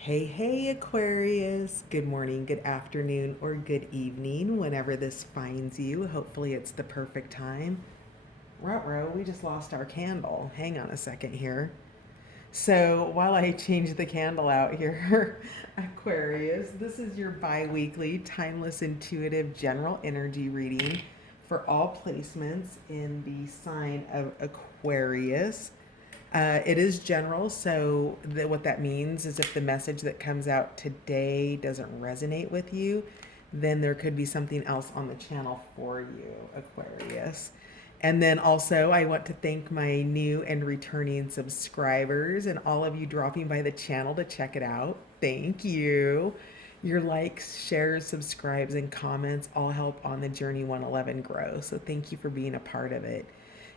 Hey, hey, Aquarius. Good morning, good afternoon, or good evening, whenever this finds you. Hopefully, it's the perfect time. Ruh-roh, we just lost our candle. Hang on a second here. So, while I change the candle out here, Aquarius, this is your bi weekly, timeless, intuitive general energy reading for all placements in the sign of Aquarius. It is general, so what that means is if the message that comes out today doesn't resonate with you, then there could be something else on the channel for you, Aquarius. And then also, I want to thank my new and returning subscribers and all of you dropping by the channel to check it out. Thank you. Your likes, shares, subscribes, and comments all help on the Journey 111 grow. So thank you for being a part of it.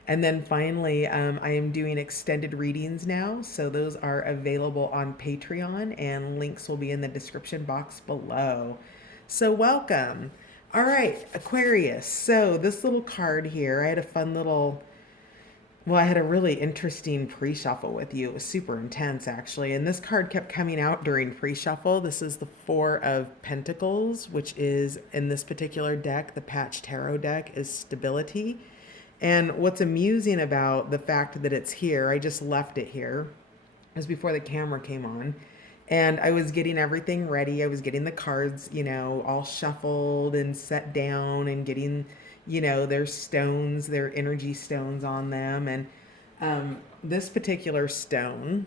And then finally, I am doing extended readings now. So those are available on Patreon, and links will be in the description box below. So, welcome. All right, Aquarius. So, this little card here, I had a fun little, well, I had a really interesting pre shuffle with you. It was super intense, actually. And this card kept coming out during pre shuffle. This is the Four of Pentacles, which is in this particular deck, the Patch Tarot deck, is stability. And what's amusing about the fact that it's here, I just left it here. It was before the camera came on. And I was getting everything ready. I was getting the cards, all shuffled and set down and getting, their stones, their energy stones on them. And this particular stone,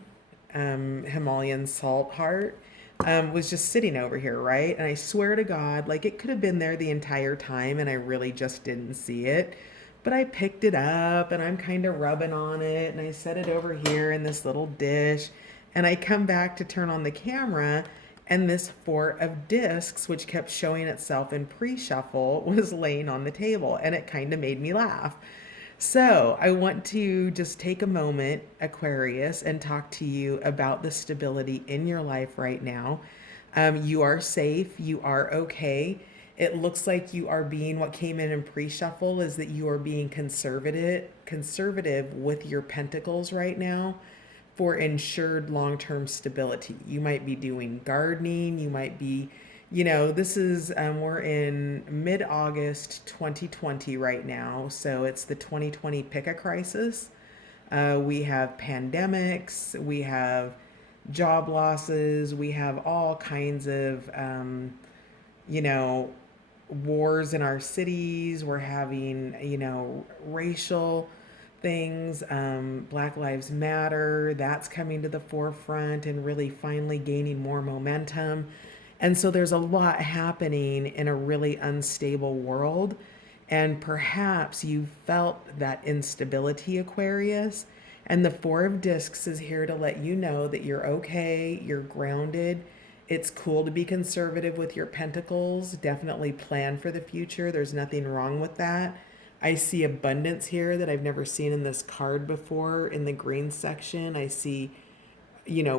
Himalayan salt heart, was just sitting over here, right? And I swear to God, like it could have been there the entire time and I really just didn't see it. But I picked it up and I'm kind of rubbing on it and I set it over here in this little dish. And I come back to turn on the camera and this Four of Discs, which kept showing itself in pre shuffle, was laying on the table and it kind of made me laugh. So, I want to just take a moment, Aquarius, and talk to you about the stability in your life right now. You are safe, you are okay. It looks like you are being, what came in pre-shuffle is that you are being conservative with your pentacles right now for ensured long-term stability. You might be doing gardening, you might be, this is, we're in mid-August 2020 right now, so it's the 2020 pick a crisis. We have pandemics, we have job losses, we have all kinds of, you know, wars in our cities. We're having, racial things. Black Lives Matter, that's coming to the forefront and really finally gaining more momentum. And so there's a lot happening in a really unstable world. And perhaps you felt that instability, Aquarius. And the Four of Discs is here to let you know that you're okay, you're grounded. It's cool to be conservative with your pentacles. Definitely plan for the future. There's nothing wrong with that. I see abundance here that I've never seen in this card before. In the green section, I see,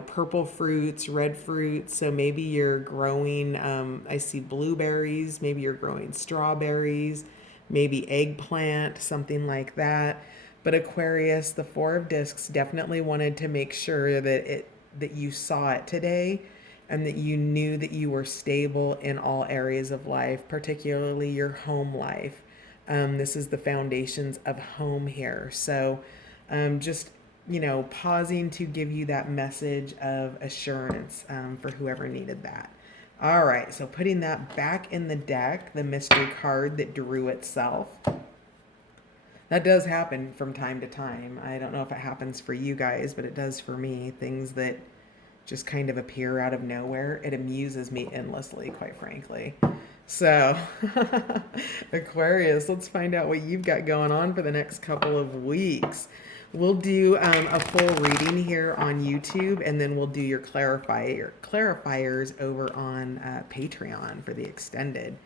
purple fruits, red fruits. So maybe you're growing, I see blueberries, maybe you're growing strawberries, maybe eggplant, something like that. But Aquarius, the Four of Discs, definitely wanted to make sure that you saw it today and that you knew that you were stable in all areas of life, particularly your home life. This is the foundations of home here. So just, pausing to give you that message of assurance for whoever needed that. All right, so putting that back in the deck, the mystery card that drew itself. That does happen from time to time. I don't know if it happens for you guys, but it does for me. Things that just kind of appear out of nowhere. It amuses me endlessly, quite frankly. So, Aquarius, let's find out what you've got going on for the next couple of weeks. We'll do a full reading here on YouTube, and then we'll do your clarifiers over on Patreon for the extended.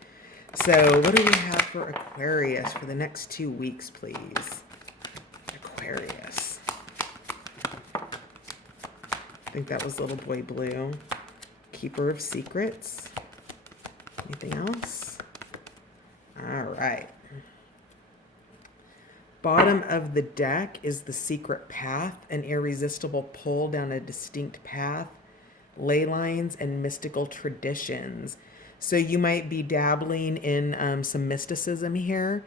So, what do we have for Aquarius for the next 2 weeks, please? Aquarius. I think that was Little Boy Blue. Keeper of Secrets. Anything else? All right. Bottom of the deck is the secret path, an irresistible pull down a distinct path. ley lines, and mystical traditions. So you might be dabbling in some mysticism here,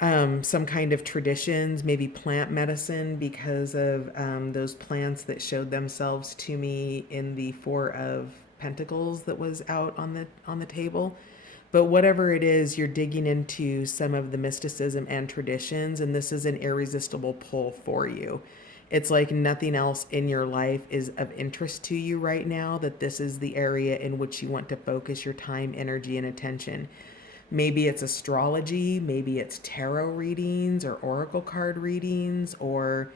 some kind of traditions, maybe plant medicine, because of those plants that showed themselves to me in the Four of Pentacles that was out on the table. But whatever it is, you're digging into some of the mysticism and traditions, and this is an irresistible pull for you. It's like nothing else in your life is of interest to you right now, that this is the area in which you want to focus your time, energy, and attention. Maybe it's astrology, maybe it's tarot readings or oracle card readings, or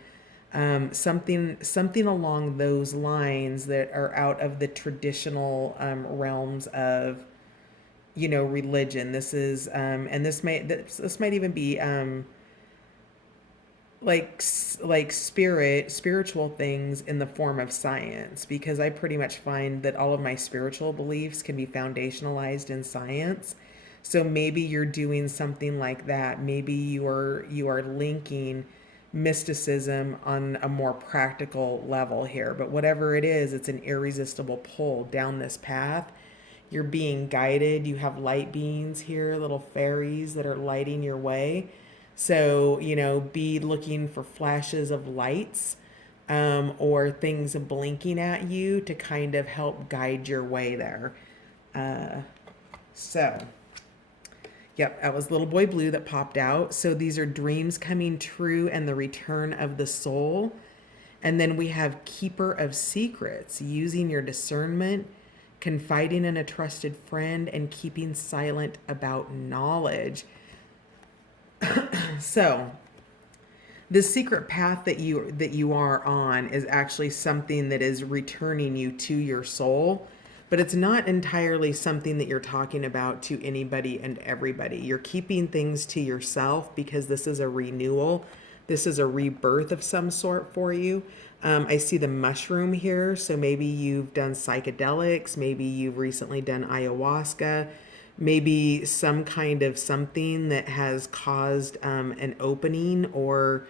something along those lines that are out of the traditional realms of, religion. This is and this might even be like spiritual things in the form of science, because I pretty much find that all of my spiritual beliefs can be foundationalized in science. So maybe you're doing something like that. Maybe you are linking mysticism on a more practical level here. But whatever it is, it's an irresistible pull down this path. You're being guided. You have light beings here, little fairies that are lighting your way. So, be looking for flashes of lights, or things blinking at you to kind of help guide your way there. So, yep, that was Little Boy Blue that popped out. So these are dreams coming true and the return of the soul. And then we have Keeper of Secrets, using your discernment, confiding in a trusted friend, and keeping silent about knowledge. So this secret path that you are on is actually something that is returning you to your soul, but it's not entirely something that you're talking about to anybody and everybody. You're keeping things to yourself because this is a renewal. This is a rebirth of some sort for you. I see the mushroom here. So maybe you've done psychedelics. Maybe you've recently done ayahuasca. Maybe some kind of something that has caused an opening, or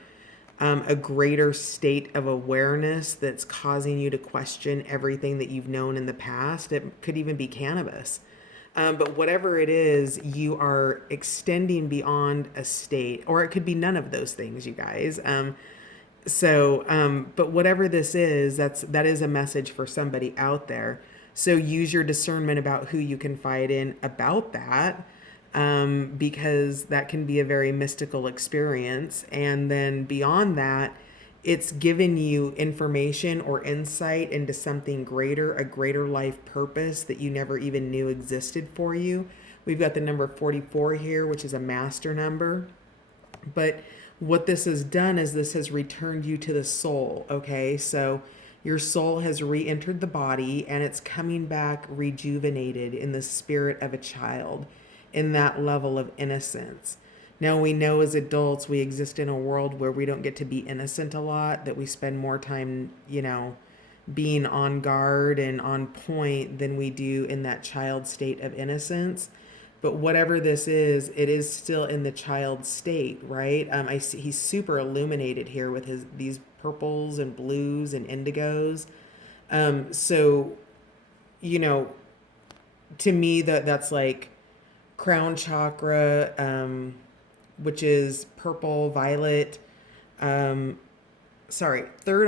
a greater state of awareness that's causing you to question everything that you've known in the past. It could even be cannabis. But whatever it is, you are extending beyond a state, or it could be none of those things, you guys. But whatever this is, that is a message for somebody out there. So use your discernment about who you confide in about that, because that can be a very mystical experience. And then beyond that, it's given you information or insight into something greater, a greater life purpose that you never even knew existed for you. We've got the number 44 here, which is a master number. But what this has done is this has returned you to the soul, okay? So your soul has re-entered the body, and it's coming back rejuvenated in the spirit of a child, in that level of innocence. Now, we know as adults we exist in a world where we don't get to be innocent a lot, that we spend more time, being on guard and on point than we do in that child state of innocence. But whatever this is, it is still in the child state, right? I see he's super illuminated here with these purples and blues and indigos. So, to me that's like crown chakra, which is purple, violet. Third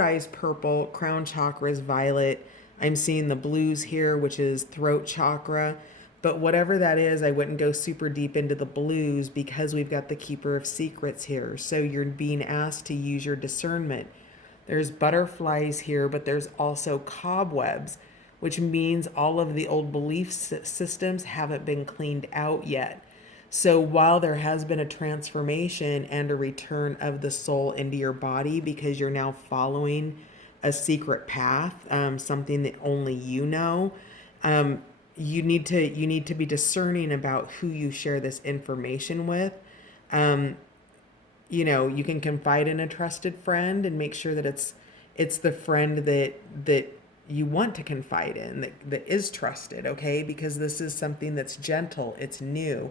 eye's purple, crown chakra is violet. I'm seeing the blues here, which is throat chakra. But whatever that is, I wouldn't go super deep into the blues because we've got the Keeper of Secrets here. So you're being asked to use your discernment. There's butterflies here, but there's also cobwebs, which means all of the old belief systems haven't been cleaned out yet. So while there has been a transformation and a return of the soul into your body, because you're now following a secret path, something that only you know, you need to be discerning about who you share this information with. You can confide in a trusted friend and make sure that it's the friend that you want to confide in, that is trusted, okay? Because this is something that's gentle, it's new.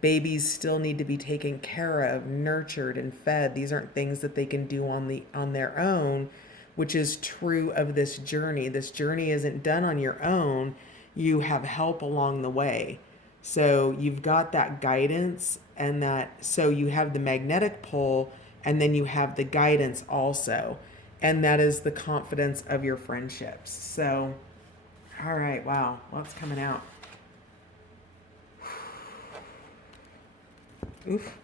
Babies still need to be taken care of, nurtured, and fed. These aren't things that they can do on their own which is true of this journey. This journey isn't done on your own. You have help along the way. So you've got that guidance, and so you have the magnetic pole, and then you have the guidance also. And that is the confidence of your friendships. So, all right, wow, lots coming out. Oof.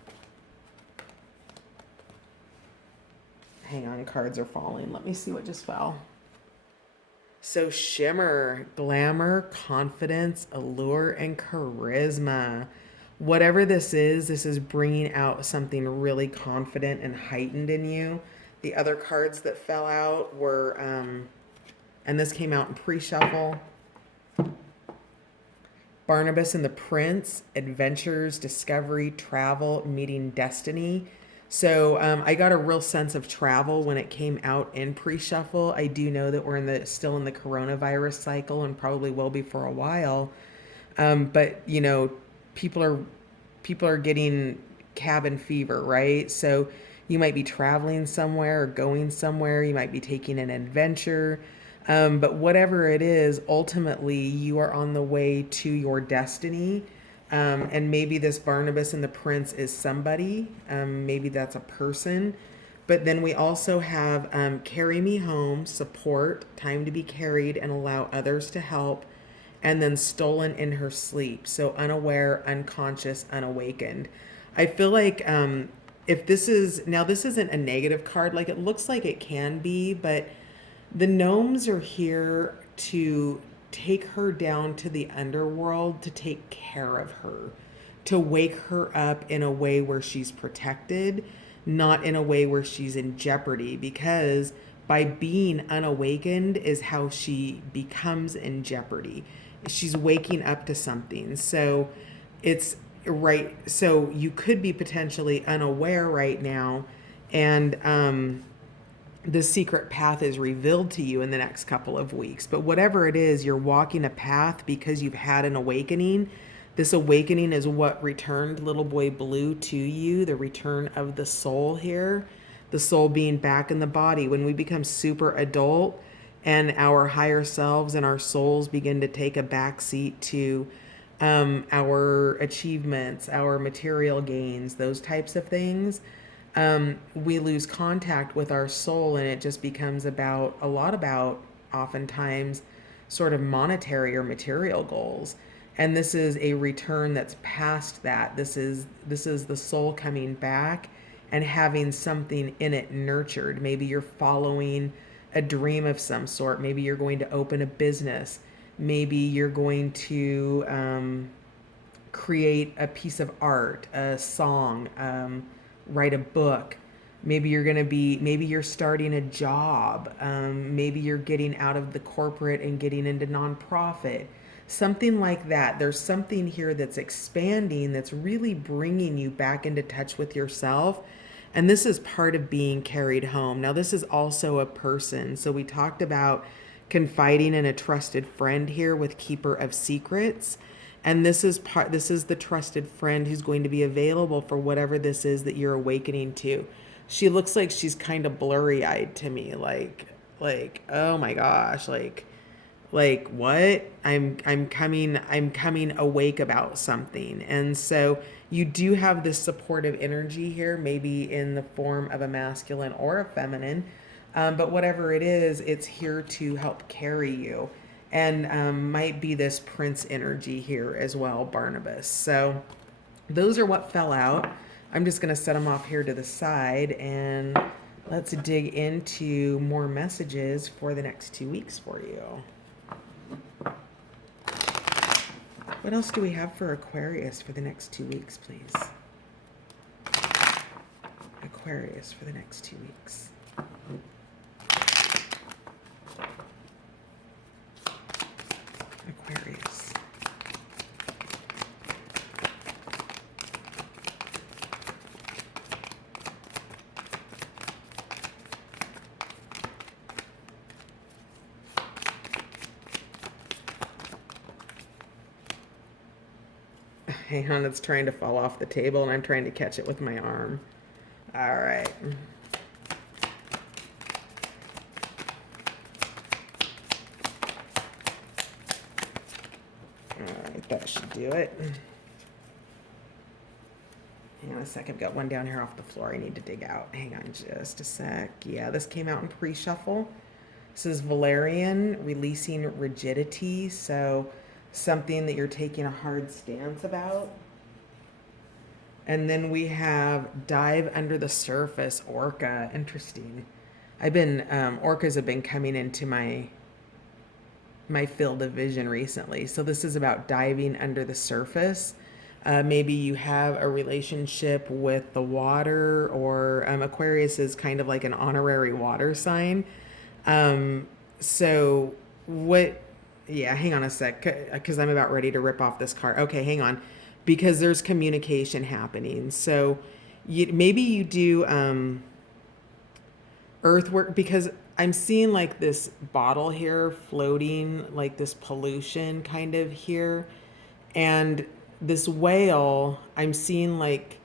Hang on, cards are falling. Let me see what just fell. So shimmer, glamour, confidence, allure, and charisma. Whatever this is bringing out something really confident and heightened in you. The other cards that fell out were, and this came out in pre-shuffle, Barnabas and the Prince, adventures, discovery, travel, meeting destiny. So I got a real sense of travel when it came out in pre-shuffle. I do know that we're still in the coronavirus cycle and probably will be for a while. But you know, people are getting cabin fever, right? So you might be traveling somewhere or going somewhere. You might be taking an adventure. But whatever it is, ultimately you are on the way to your destiny. And maybe this Barnabas and the Prince is somebody. Maybe that's a person. But then we also have carry me home, support, time to be carried and allow others to help, and then stolen in her sleep. So unaware, unconscious, unawakened. I feel like if this isn't a negative card, like it looks like it can be, but the gnomes are here to take her down to the underworld, to take care of her, to wake her up in a way where she's protected, not in a way where she's in jeopardy, because by being unawakened is how she becomes in jeopardy. She's waking up to something. So it's right. So you could be potentially unaware right now, and the secret path is revealed to you in the next couple of weeks. But whatever it is, you're walking a path because you've had an awakening. This awakening is what returned Little Boy Blue to you, the return of the soul here, the soul being back in the body. When we become super adult and our higher selves and our souls begin to take a back seat to our achievements, our material gains, those types of things, we lose contact with our soul, and it just becomes a lot about oftentimes sort of monetary or material goals. And this is a return that's past that. This is the soul coming back and having something in it nurtured. Maybe you're following a dream of some sort. Maybe you're going to open a business. Maybe you're going to create a piece of art, a song, write a book. Maybe you're starting a job. Maybe you're getting out of the corporate and getting into nonprofit. Something like that. There's something here that's expanding, that's really bringing you back into touch with yourself. And this is part of being carried home. Now, this is also a person. So we talked about confiding in a trusted friend here with Keeper of Secrets. And this is the trusted friend who's going to be available for whatever this is that you're awakening to. She looks like she's kind of blurry-eyed to me, like oh my gosh, like what? I'm coming awake about something. And so you do have this supportive energy here, maybe in the form of a masculine or a feminine, but whatever it is, it's here to help carry you. And might be this Prince energy here as well, Barnabas. So those are what fell out. I'm just going to set them off here to the side, and let's dig into more messages for the next 2 weeks for you. What else do we have for Aquarius for the next 2 weeks, please? Aquarius for the next 2 weeks. Aquarius. Hang on, it's trying to fall off the table and I'm trying to catch it with my arm. All right. That should do it. Hang on a sec. I've got one down here off the floor I need to dig out. Hang on just a sec. Yeah, this came out in pre-shuffle. This is Valerian, releasing rigidity. So something that you're taking a hard stance about. And then we have dive under the surface, Orca. Interesting. Orcas have been coming into my field of vision recently. So this is about diving under the surface. Maybe you have a relationship with the water, or Aquarius is kind of like an honorary water sign. So what, yeah, hang on a sec, because I'm about ready to rip off this card. Okay, hang on, because there's communication happening. So maybe you do earthwork, because I'm seeing like this bottle here floating, like this pollution kind of here. And this whale, I'm seeing like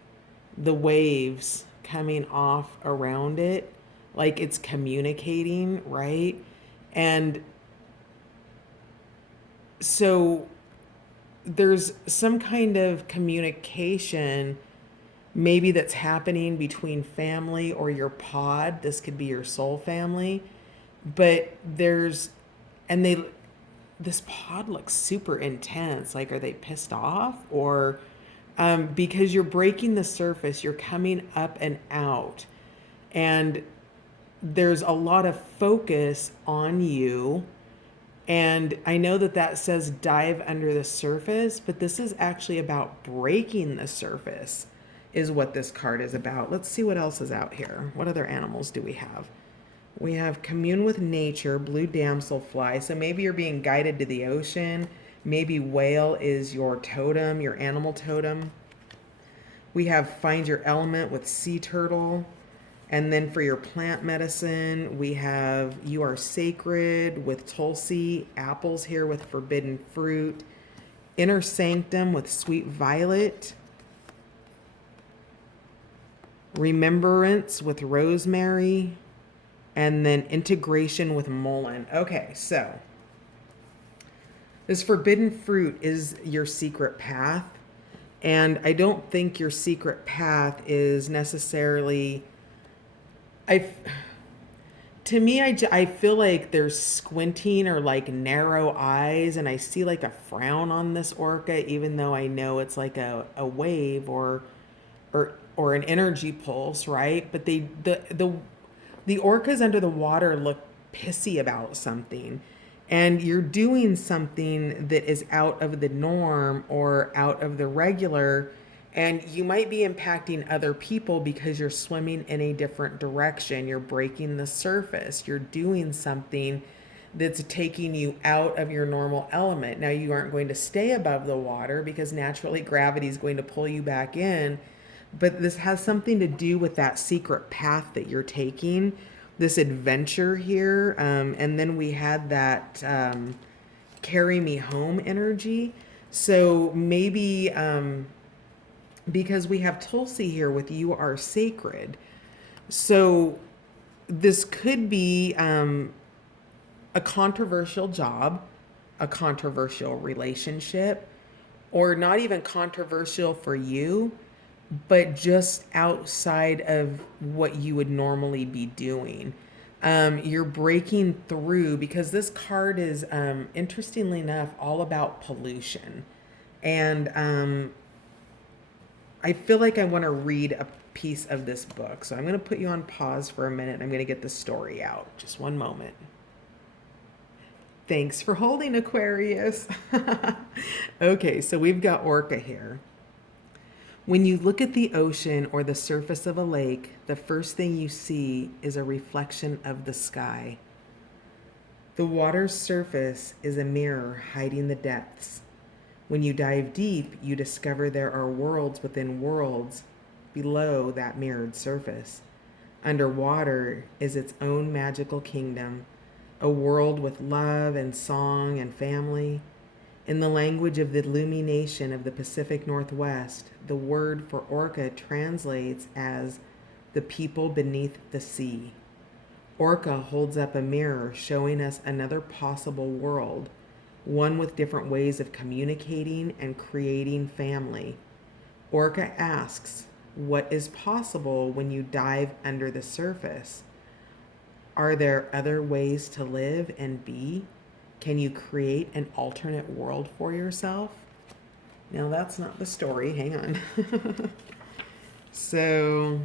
the waves coming off around it, like it's communicating, right? And so there's some kind of communication maybe that's happening between family or your pod. This could be your soul family, but this pod looks super intense. Like, are they pissed off? Or because you're breaking the surface, you're coming up and out, and there's a lot of focus on you. And I know that says dive under the surface, but this is actually about breaking the surface, is what this card is about. Let's see what else is out here. What other animals do we have? We have commune with nature, blue damselfly. So maybe you're being guided to the ocean. Maybe whale is your totem, your animal totem. We have find your element with sea turtle. And then for your plant medicine, we have you are sacred with Tulsi, apples here with forbidden fruit, inner sanctum with sweet violet, remembrance with rosemary, and then integration with mullein. Okay, so this forbidden fruit is your secret path. And I don't think your secret path is necessarily, to me, I feel like there's squinting or like narrow eyes, and I see like a frown on this orca, even though I know it's like a wave or an energy pulse, right? But the orcas under the water look pissy about something, and you're doing something that is out of the norm or out of the regular, and you might be impacting other people because you're swimming in a different direction. You're breaking the surface. You're doing something that's taking you out of your normal element. Now, you aren't going to stay above the water because naturally gravity is going to pull you back in. But this has something to do with that secret path that you're taking, this adventure here. And then we had that carry me home energy. So maybe because we have Tulsi here with you are sacred. So this could be a controversial job, a controversial relationship, or not even controversial for you, but just outside of what you would normally be doing. You're breaking through, because this card is, interestingly enough, all about pollution. And I feel like I want to read a piece of this book. So I'm going to put you on pause for a minute. I'm going to get the story out. Just one moment. Thanks for holding, Aquarius. Okay, so we've got Orca here. When you look at the ocean or the surface of a lake, the first thing you see is a reflection of the sky. The water's surface is a mirror hiding the depths. When you dive deep, you discover there are worlds within worlds below that mirrored surface. Underwater is its own magical kingdom, a world with love and song and family. In the language of the illumination of the Pacific Northwest, the word for orca translates as the people beneath the sea. Orca holds up a mirror showing us another possible world, one with different ways of communicating and creating family. Orca asks, what is possible when you dive under the surface? Are there other ways to live and be? Can you create an alternate world for yourself? Now, that's not the story. Hang on. So,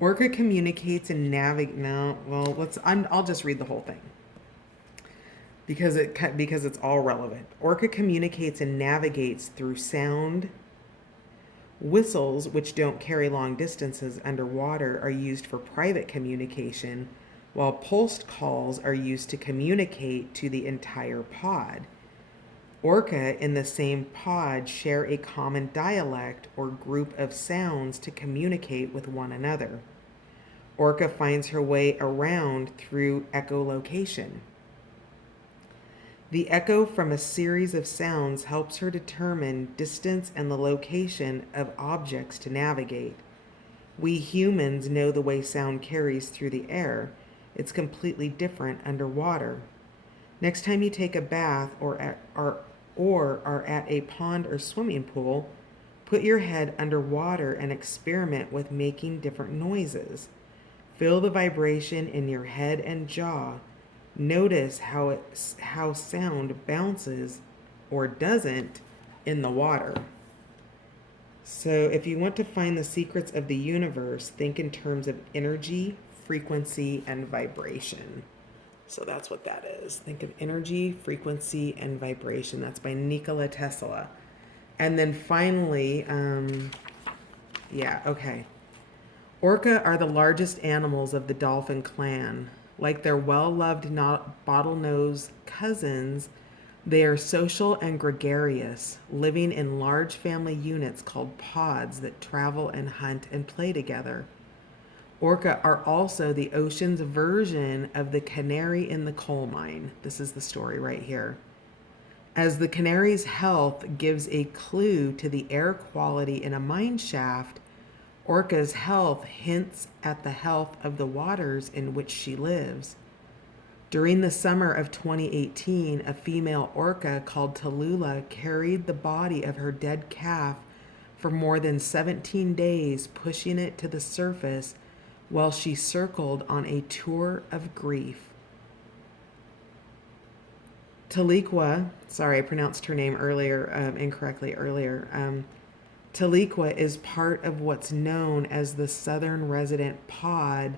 Orca communicates and navigates. No, well, I'll just read the whole thing because it's all relevant. Orca communicates and navigates through sound. Whistles, which don't carry long distances underwater, are used for private communication, while pulsed calls are used to communicate to the entire pod. Orca in the same pod share a common dialect or group of sounds to communicate with one another. Orca finds her way around through echolocation. The echo from a series of sounds helps her determine distance and the location of objects to navigate. We humans know the way sound carries through the air. It's completely different underwater. Next time you take a bath or are at a pond or swimming pool, put your head underwater and experiment with making different noises. Feel the vibration in your head and jaw. Notice how sound bounces or doesn't in the water. So if you want to find the secrets of the universe, think in terms of energy, frequency, and vibration. So that's what that is. Think of energy, frequency, and vibration. That's by Nikola Tesla. And then finally, Orca are the largest animals of the dolphin clan. Like their well-loved bottlenose cousins, they are social and gregarious, living in large family units called pods that travel and hunt and play together. Orca are also the ocean's version of the canary in the coal mine. This is the story right here. As the canary's health gives a clue to the air quality in a mine shaft, Orca's health hints at the health of the waters in which she lives. During the summer of 2018, a female orca called Tallulah carried the body of her dead calf for more than 17 days, pushing it to the surface while she circled on a tour of grief. Taliqua, sorry, I pronounced her name incorrectly earlier. Taliqua is part of what's known as the Southern Resident Pod,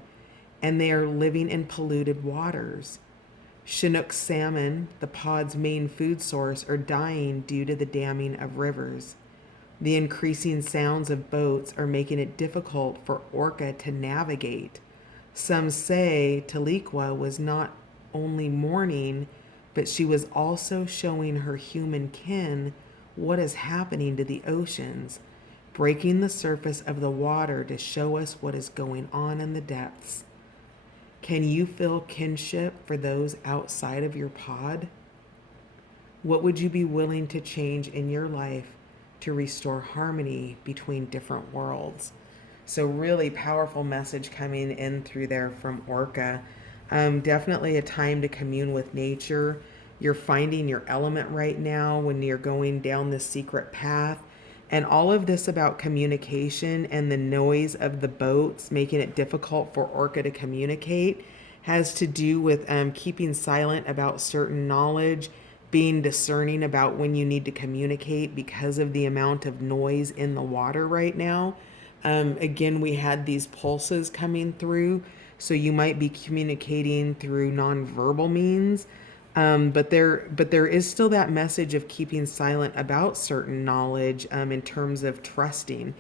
and they are living in polluted waters. Chinook salmon, the pod's main food source, are dying due to the damming of rivers. The increasing sounds of boats are making it difficult for Orca to navigate. Some say Taliqua was not only mourning, but she was also showing her human kin what is happening to the oceans, breaking the surface of the water to show us what is going on in the depths. Can you feel kinship for those outside of your pod? What would you be willing to change in your life to restore harmony between different worlds? So really powerful message coming in through there from Orca. Definitely a time to commune with nature. You're finding your element right now when you're going down this secret path. And all of this about communication and the noise of the boats making it difficult for Orca to communicate has to do with keeping silent about certain knowledge, being discerning about when you need to communicate because of the amount of noise in the water right now. Again, we had these pulses coming through, so you might be communicating through nonverbal means. But there is still that message of keeping silent about certain knowledge in terms of trusting.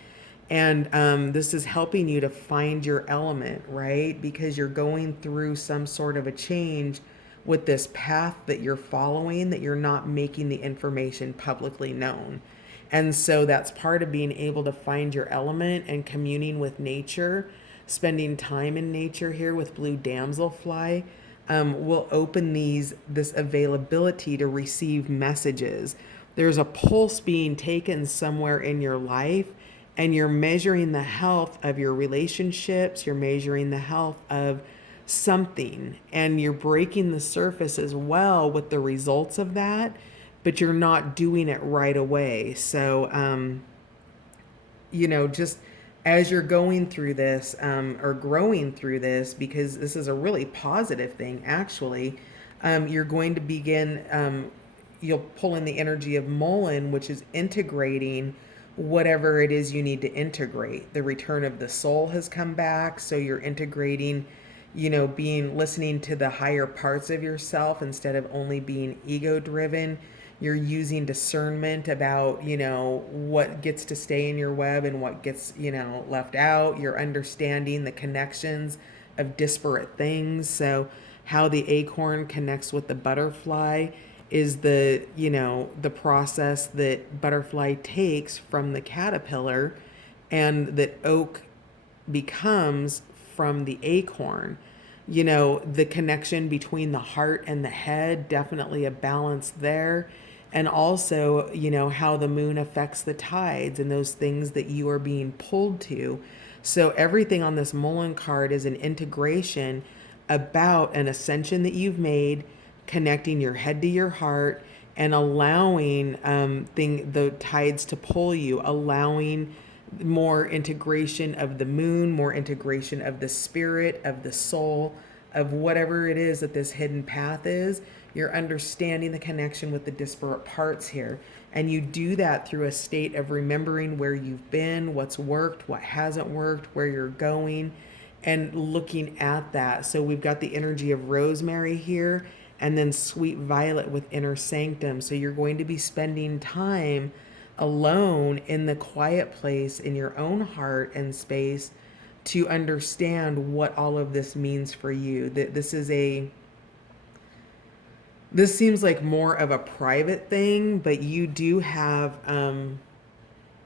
And this is helping you to find your element, right? Because you're going through some sort of a change with this path that you're following, that you're not making the information publicly known. And so that's part of being able to find your element and communing with nature, spending time in nature here with blue damselfly. Will open this availability to receive messages. There's a pulse being taken somewhere in your life, and you're measuring the health of your relationships. You're measuring the health of something, and you're breaking the surface as well with the results of that, but you're not doing it right away. So, just as you're going through this, or growing through this, because this is a really positive thing, actually, you're going to begin, you'll pull in the energy of Mullen, which is integrating whatever it is you need to integrate. The return of the soul has come back, so you're integrating, listening to the higher parts of yourself instead of only being ego driven. You're using discernment about, what gets to stay in your web and what gets, left out. You're understanding the connections of disparate things. So how the acorn connects with the butterfly is the process that butterfly takes from the caterpillar, and that oak becomes from the acorn. The connection between the heart and the head, definitely a balance there. And also, how the moon affects the tides and those things that you are being pulled to. So everything on this Mullen card is an integration about an ascension that you've made, connecting your head to your heart, and allowing the tides to pull you, allowing more integration of the moon, more integration of the spirit, of the soul, of whatever it is that this hidden path is. You're understanding the connection with the disparate parts here. And you do that through a state of remembering where you've been, what's worked, what hasn't worked, where you're going, and looking at that. So we've got the energy of rosemary here, and then sweet violet with inner sanctum. So you're going to be spending time alone in the quiet place in your own heart and space to understand what all of this means for you. That this seems like more of a private thing, but you do have,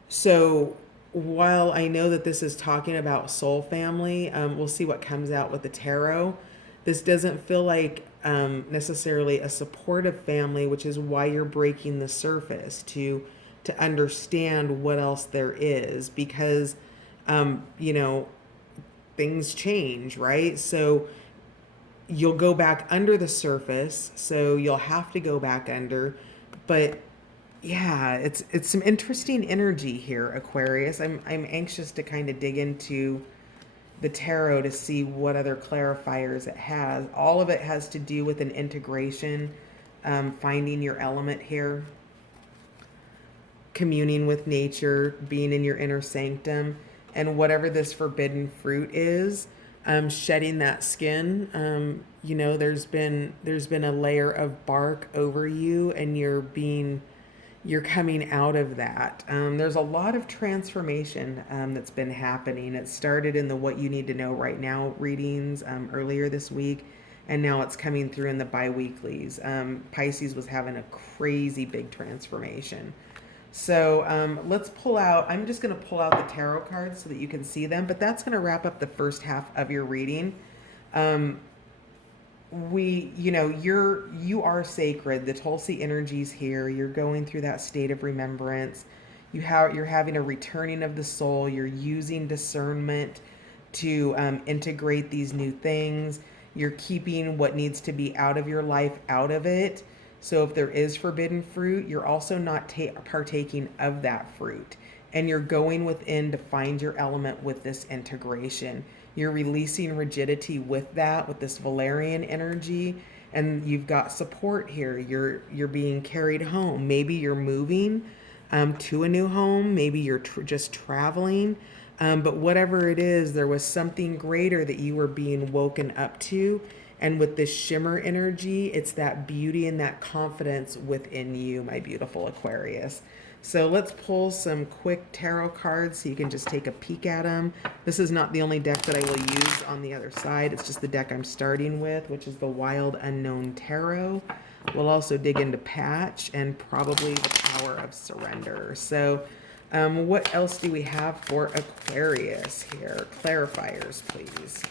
so while I know that this is talking about soul family, we'll see what comes out with the tarot. This doesn't feel like necessarily a supportive family, which is why you're breaking the surface to understand what else there is, because, things change, right? So you'll go back under the surface, so you'll have to go back under. But yeah, it's some interesting energy here, Aquarius. I'm anxious to kind of dig into the tarot to see what other clarifiers it has. All of it has to do with an integration, finding your element here, communing with nature, being in your inner sanctum, and whatever this forbidden fruit is, shedding that skin. There's been a layer of bark over you, and you're coming out of that. There's a lot of transformation that's been happening. It started in the What You Need to Know Right Now readings earlier this week, and now it's coming through in the bi-weeklies. Pisces was having a crazy big transformation. So let's pull out, I'm just going to pull out the tarot cards so that you can see them, but that's going to wrap up the first half of your reading. You are sacred. The Tulsi energy's here. You're going through that state of remembrance. You're having a returning of the soul. You're using discernment to integrate these new things. You're keeping what needs to be out of your life out of it. So if there is forbidden fruit, you're also not partaking of that fruit. And you're going within to find your element with this integration. You're releasing rigidity with that, with this Valerian energy. And you've got support here. You're being carried home. Maybe you're moving to a new home. Maybe you're just traveling. But whatever it is, there was something greater that you were being woken up to. And with this shimmer energy, it's that beauty and that confidence within you, my beautiful Aquarius. So let's pull some quick tarot cards so you can just take a peek at them. This is not the only deck that I will use on the other side. It's just the deck I'm starting with, which is the Wild Unknown Tarot. We'll also dig into Patch and probably the Power of Surrender. So what else do we have for Aquarius here? Clarifiers, please.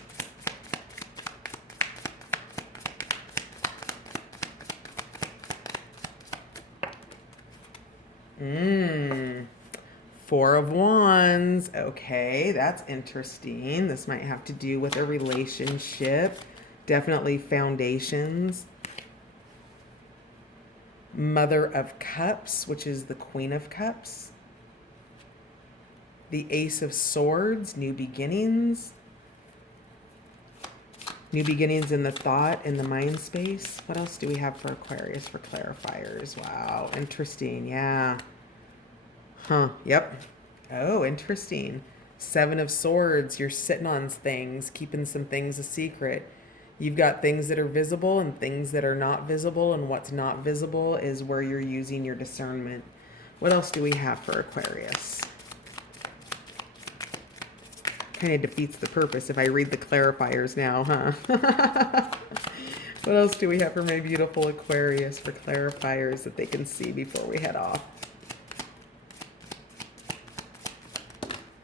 Four of Wands. Okay, that's interesting. This might have to do with a relationship. Definitely foundations. Mother of Cups, which is the Queen of Cups. The Ace of Swords, new beginnings. New beginnings in the thought, in the mind space. What else do we have for Aquarius for clarifiers? Wow, interesting. Yeah. Huh, yep. Oh, interesting. Seven of Swords, you're sitting on things, keeping some things a secret. You've got things that are visible and things that are not visible, and what's not visible is where you're using your discernment. What else do we have for Aquarius? Kind of defeats the purpose if I read the clarifiers now, huh? What else do we have for my beautiful Aquarius for clarifiers that they can see before we head off?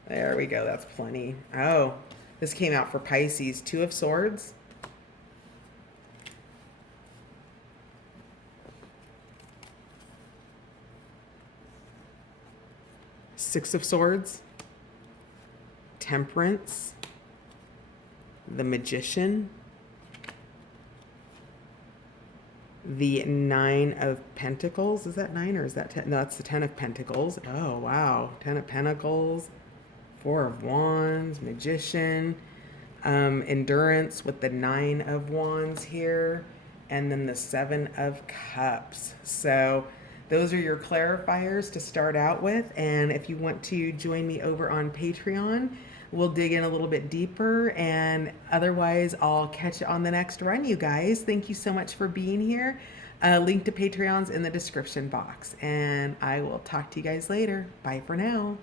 There we go. That's plenty. Oh, this came out for Pisces. Two of Swords. Six of Swords. Temperance. The Magician. The Nine of Pentacles. Is that 9 or is that 10? No, that's the 10 of Pentacles. Oh, wow. 10 of Pentacles. Four of Wands. Magician. Endurance with the 9 of Wands here. And then the 7 of Cups. So those are your clarifiers to start out with. And if you want to join me over on Patreon, we'll dig in a little bit deeper. And otherwise, I'll catch you on the next run, you guys. Thank you so much for being here. Link to Patreon's in the description box. And I will talk to you guys later. Bye for now.